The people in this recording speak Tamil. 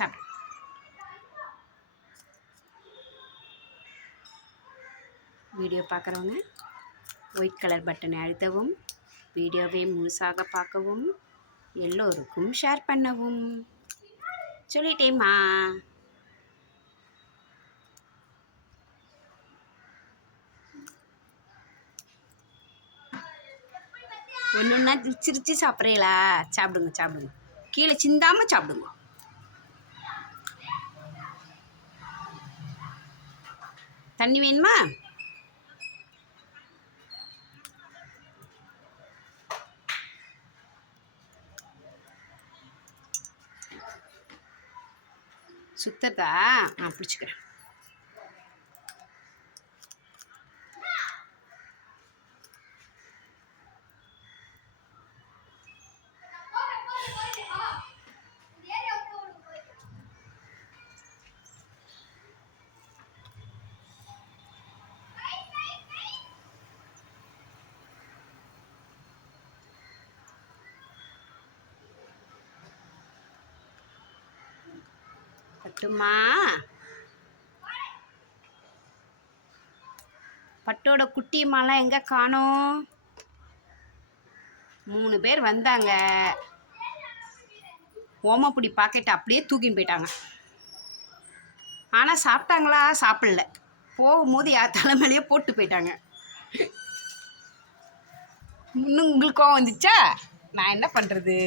சாப்பிடு. வீடியோ பார்க்குறவங்க ஒயிட் கலர் பட்டனை அழுத்தவும், வீடியோவை முழுசாக பார்க்கவும், எல்லோருக்கும் ஷேர் பண்ணவும். சொல்லிட்டேம்மா. ஒன்று ஒன்றா சிரிச்சு சாப்பிட்றீங்களா? சாப்பிடுங்க சாப்பிடுங்க, கீழே சிந்தாமல் சாப்பிடுங்க. தண்ணி வேணுமா? சுத்ததா? பிடிச்சிக்கிறேன். பட்டுமா, பட்டோட குட்டியம்மாலாம் எங்கே காணோம்? 3 பேர் வந்தாங்க, ஓமப்பொடி பாக்கெட் அப்படியே தூக்கின்னு போயிட்டாங்க. ஆனால் சாப்பிட்டாங்களா? சாப்பிடல. போகும்போது யார் தலைமையிலேயே போட்டு போயிட்டாங்க. இன்னும் உங்களுக்கு கோவம் வந்துச்சா? நான் என்ன பண்ணுறது?